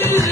Jesus.